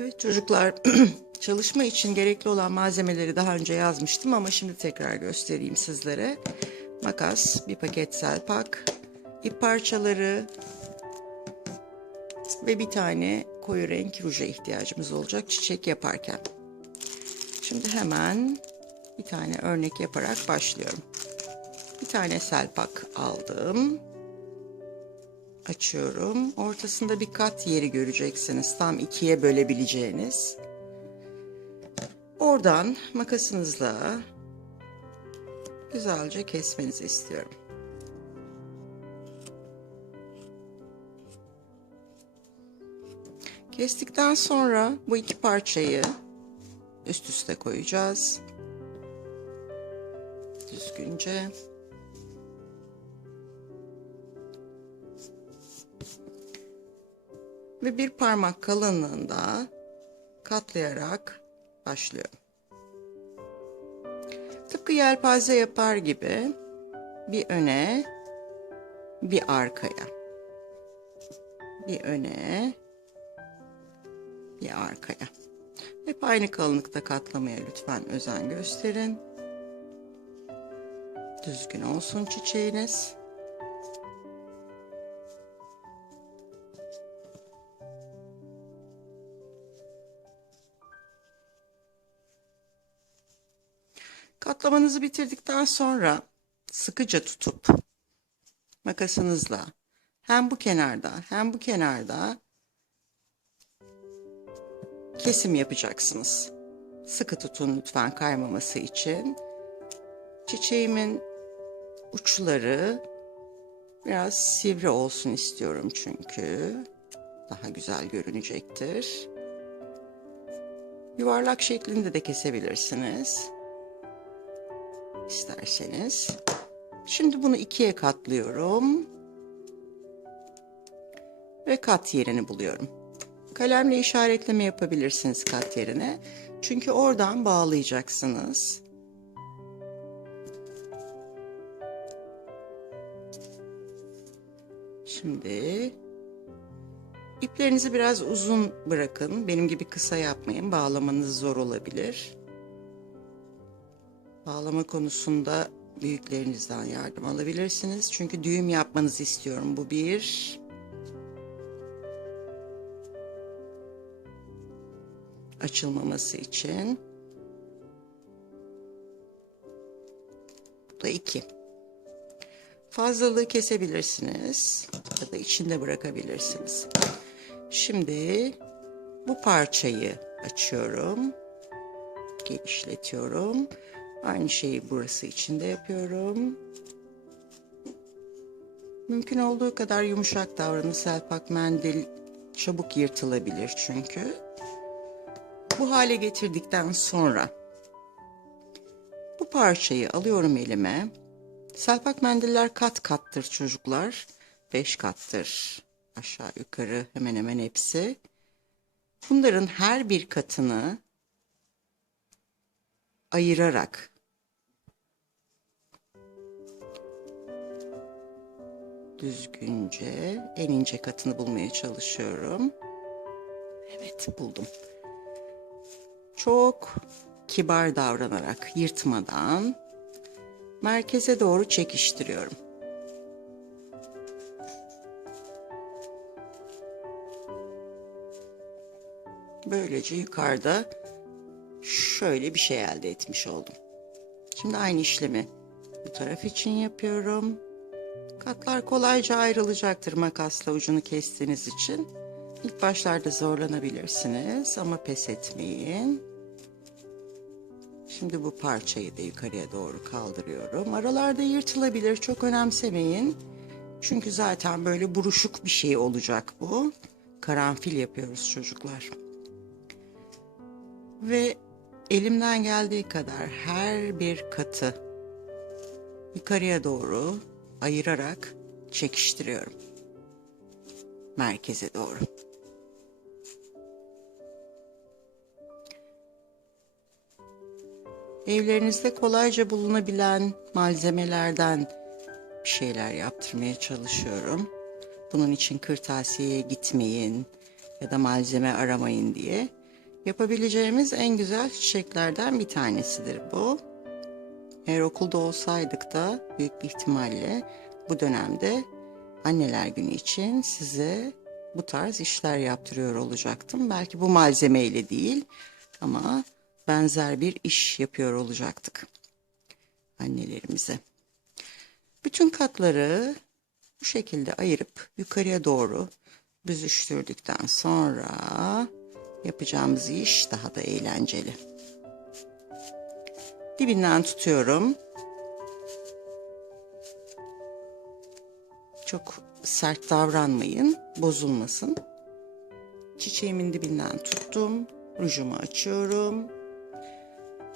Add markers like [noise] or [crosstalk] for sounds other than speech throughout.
Evet çocuklar [clears throat] çalışma için gerekli olan malzemeleri daha önce yazmıştım ama şimdi tekrar göstereyim sizlere. Makas, bir paket selpak, ip parçaları ve bir tane koyu renk ruja ihtiyacımız olacak çiçek yaparken. Şimdi hemen bir tane örnek yaparak başlıyorum. Bir tane selpak aldım. Açıyorum. Ortasında bir kat yeri göreceksiniz. Tam ikiye bölebileceğiniz. Oradan makasınızla güzelce kesmenizi istiyorum. Kestikten sonra bu iki parçayı üst üste koyacağız. Düzgünce. Ve bir parmak kalınlığında katlayarak başlıyorum. Tıpkı yelpaze yapar gibi bir öne, bir arkaya. Bir öne, bir arkaya. Hep aynı kalınlıkta katlamaya lütfen özen gösterin. Düzgün olsun çiçeğiniz. Katlamanızı bitirdikten sonra sıkıca tutup makasınızla hem bu kenarda hem bu kenarda kesim yapacaksınız. Sıkı tutun lütfen kaymaması için. Çiçeğimin uçları biraz sivri olsun istiyorum çünkü daha güzel görünecektir. Yuvarlak şeklinde de kesebilirsiniz. İsterseniz. Şimdi bunu ikiye katlıyorum. Ve kat yerini buluyorum. Kalemle işaretleme yapabilirsiniz kat yerine. Çünkü oradan bağlayacaksınız. Şimdi iplerinizi biraz uzun bırakın. Benim gibi kısa yapmayın. Bağlamanız zor olabilir. Bağlama konusunda büyüklerinizden yardım alabilirsiniz. Çünkü düğüm yapmanızı istiyorum. Bu bir. Açılmaması için. Bu da iki. Fazlalığı kesebilirsiniz ya da içinde bırakabilirsiniz. Şimdi bu parçayı açıyorum. Genişletiyorum. Aynı şeyi burası için de yapıyorum. Mümkün olduğu kadar yumuşak davranın. Selpak mendil çabuk yırtılabilir çünkü. Bu hale getirdikten sonra bu parçayı alıyorum elime. Selpak mendiller kat kattır çocuklar. Beş kattır. Aşağı yukarı hemen hemen hepsi. Bunların her bir katını ayırarak düzgünce en ince katını bulmaya çalışıyorum. Evet buldum. Çok kibar davranarak yırtmadan merkeze doğru çekiştiriyorum. Böylece yukarıda şöyle bir şey elde etmiş oldum. Şimdi aynı işlemi bu taraf için yapıyorum. Katlar kolayca ayrılacaktır makasla ucunu kestiğiniz için. İlk başlarda zorlanabilirsiniz ama pes etmeyin. Şimdi bu parçayı da yukarıya doğru kaldırıyorum. Aralarda yırtılabilir çok önemsemeyin. Çünkü zaten böyle buruşuk bir şey olacak bu. Karanfil yapıyoruz çocuklar. Ve elimden geldiği kadar her bir katı yukarıya doğru ayırarak çekiştiriyorum. Merkeze doğru. Evlerinizde kolayca bulunabilen malzemelerden bir şeyler yaptırmaya çalışıyorum. Bunun için kırtasiyeye gitmeyin ya da malzeme aramayın diye. Yapabileceğimiz en güzel çiçeklerden bir tanesidir bu. Eğer okulda olsaydık da büyük bir ihtimalle bu dönemde anneler günü için size bu tarz işler yaptırıyor olacaktım. Belki bu malzemeyle değil ama benzer bir iş yapıyor olacaktık annelerimize. Bütün katları bu şekilde ayırıp yukarıya doğru büzüştürdükten sonra yapacağımız iş daha da eğlenceli. Dibinden tutuyorum. Çok sert davranmayın, bozulmasın. Çiçeğimin dibinden tuttum. Rujumu açıyorum.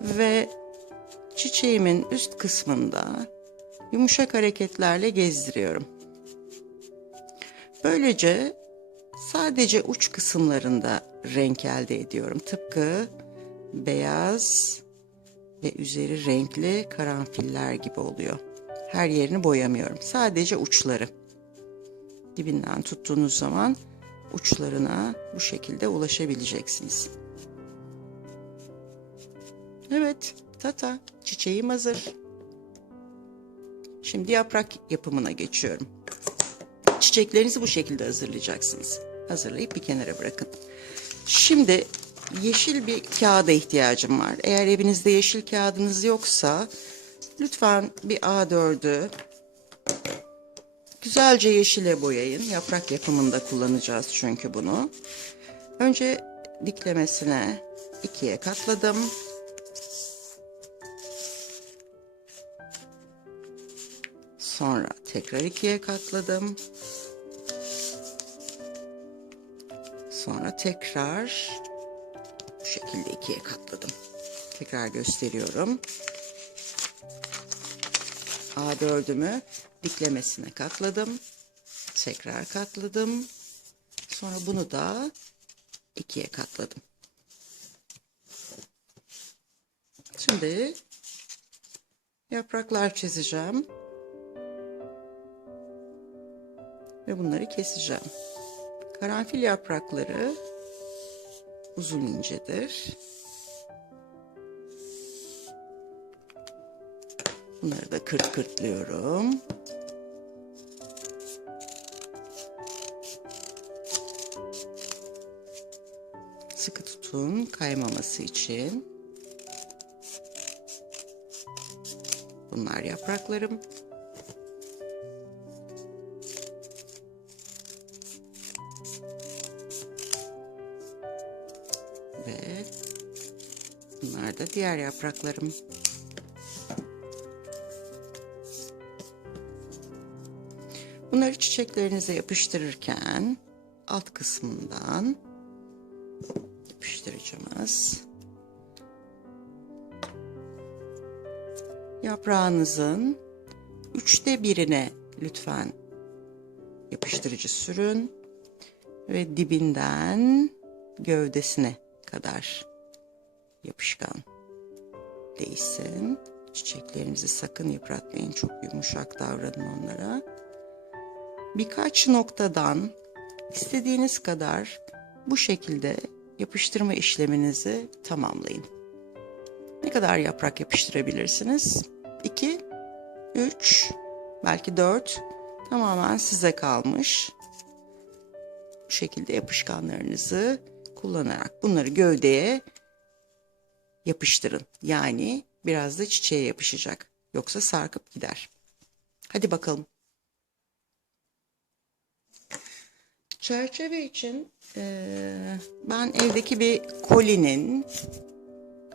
Ve çiçeğimin üst kısmında yumuşak hareketlerle gezdiriyorum. Böylece sadece uç kısımlarında renk elde ediyorum. Tıpkı beyaz ve üzeri renkli karanfiller gibi oluyor. Her yerini boyamıyorum. Sadece uçları. Dibinden tuttuğunuz zaman uçlarına bu şekilde ulaşabileceksiniz. Evet, tata, çiçeğim hazır. Şimdi yaprak yapımına geçiyorum. Çiçeklerinizi bu şekilde hazırlayacaksınız. Hazırlayıp bir kenara bırakın. Şimdi yeşil bir kağıda ihtiyacım var. Eğer evinizde yeşil kağıdınız yoksa lütfen bir A4'ü güzelce yeşile boyayın. Yaprak yapımında kullanacağız çünkü bunu. Önce diklemesine ikiye katladım. Sonra tekrar ikiye katladım. Sonra tekrar bu şekilde ikiye katladım. Tekrar gösteriyorum. A4'ümü diklemesine katladım. Tekrar katladım. Sonra bunu da ikiye katladım. Şimdi yapraklar çizeceğim. Ve bunları keseceğim. Karanfil yaprakları uzun incedir. Bunları da kırt kırtlıyorum. Sıkı tutun kaymaması için. Bunlar yapraklarım. Ve bunlar da diğer yapraklarım. Bunları çiçeklerinize yapıştırırken alt kısmından yapıştıracağız. Yaprağınızın üçte birine lütfen yapıştırıcı sürün ve dibinden gövdesine kadar yapışkan değilsin. Çiçeklerinizi sakın yıpratmayın. Çok yumuşak davranın onlara. Birkaç noktadan istediğiniz kadar bu şekilde yapıştırma işleminizi tamamlayın. Ne kadar yaprak yapıştırabilirsiniz? 2, 3, belki 4 tamamen size kalmış. Bu şekilde yapışkanlarınızı kullanarak bunları gövdeye yapıştırın. Yani biraz da çiçeğe yapışacak. Yoksa sarkıp gider. Hadi bakalım. Çerçeve için eee, ben evdeki bir kolinin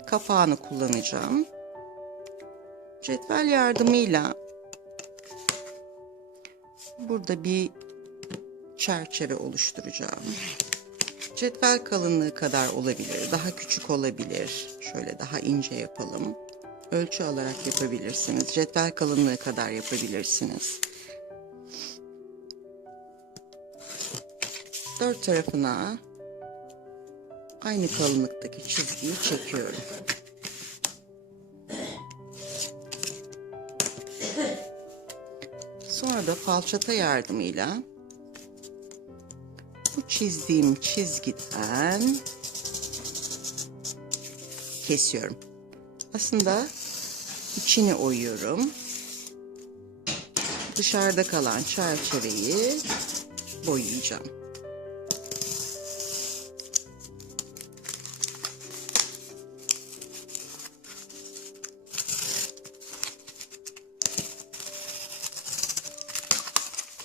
kapağını kullanacağım. Cetvel yardımıyla burada bir çerçeve oluşturacağım. Cetvel kalınlığı kadar olabilir, daha küçük olabilir. Şöyle daha ince yapalım. Ölçü alarak yapabilirsiniz. Cetvel kalınlığı kadar yapabilirsiniz. Dört tarafına aynı kalınlıktaki çizgiyi çekiyorum. Sonra da falçata yardımıyla bu çizdiğim çizgiden kesiyorum. Aslında içini oyuyorum. Dışarıda kalan çerçeveyi boyayacağım.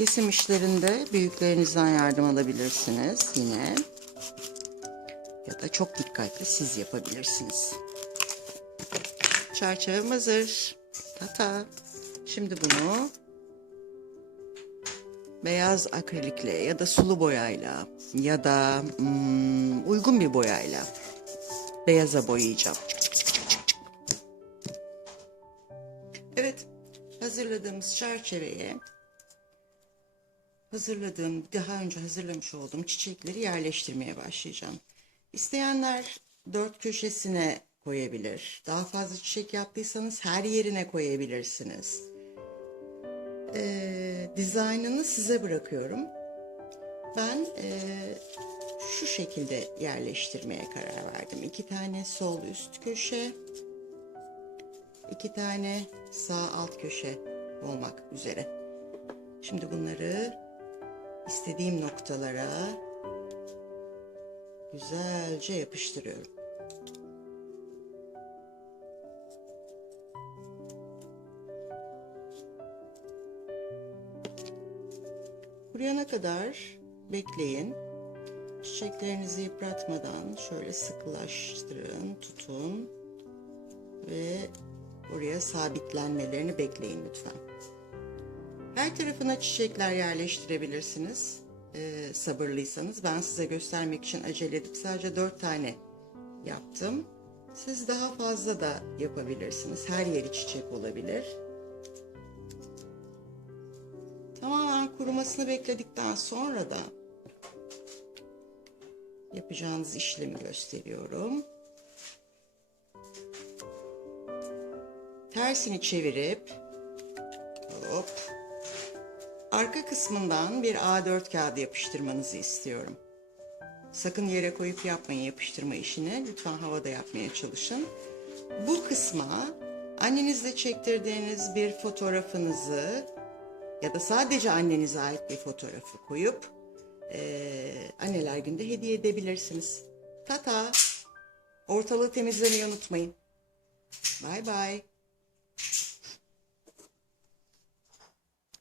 Kesim işlerinde büyüklerinizden yardım alabilirsiniz yine. Ya da çok dikkatli siz yapabilirsiniz. Çerçevem hazır. Tata. Şimdi bunu beyaz akrilikle ya da sulu boyayla ya da hmm, uygun bir boyayla beyaza boyayacağım. Evet, hazırladığımız çerçeveye hazırladığım, daha önce hazırlamış olduğum çiçekleri yerleştirmeye başlayacağım. İsteyenler dört köşesine koyabilir. Daha fazla çiçek yaptıysanız her yerine koyabilirsiniz. Ee, dizaynını size bırakıyorum. Ben ee, şu şekilde yerleştirmeye karar verdim. İki tane sol üst köşe, iki tane sağ alt köşe olmak üzere. Şimdi bunları istediğim noktalara güzelce yapıştırıyorum. Kuruyana kadar bekleyin. Çiçeklerinizi yıpratmadan şöyle sıkılaştırın, tutun ve buraya sabitlenmelerini bekleyin lütfen. Her tarafına çiçekler yerleştirebilirsiniz. Ee, sabırlıysanız ben size göstermek için acele edip sadece dört tane yaptım. Siz daha fazla da yapabilirsiniz. Her yeri çiçek olabilir. Tamamen kurumasını bekledikten sonra da yapacağınız işlemi gösteriyorum. Tersini çevirip hop arka kısmından bir A4 kağıdı yapıştırmanızı istiyorum. Sakın yere koyup yapmayın yapıştırma işini. Lütfen havada yapmaya çalışın. Bu kısma annenizle çektirdiğiniz bir fotoğrafınızı ya da sadece annenize ait bir fotoğrafı koyup eee, anneler günde hediye edebilirsiniz. Tata. Ortalığı temizlemeyi unutmayın. Bye bye.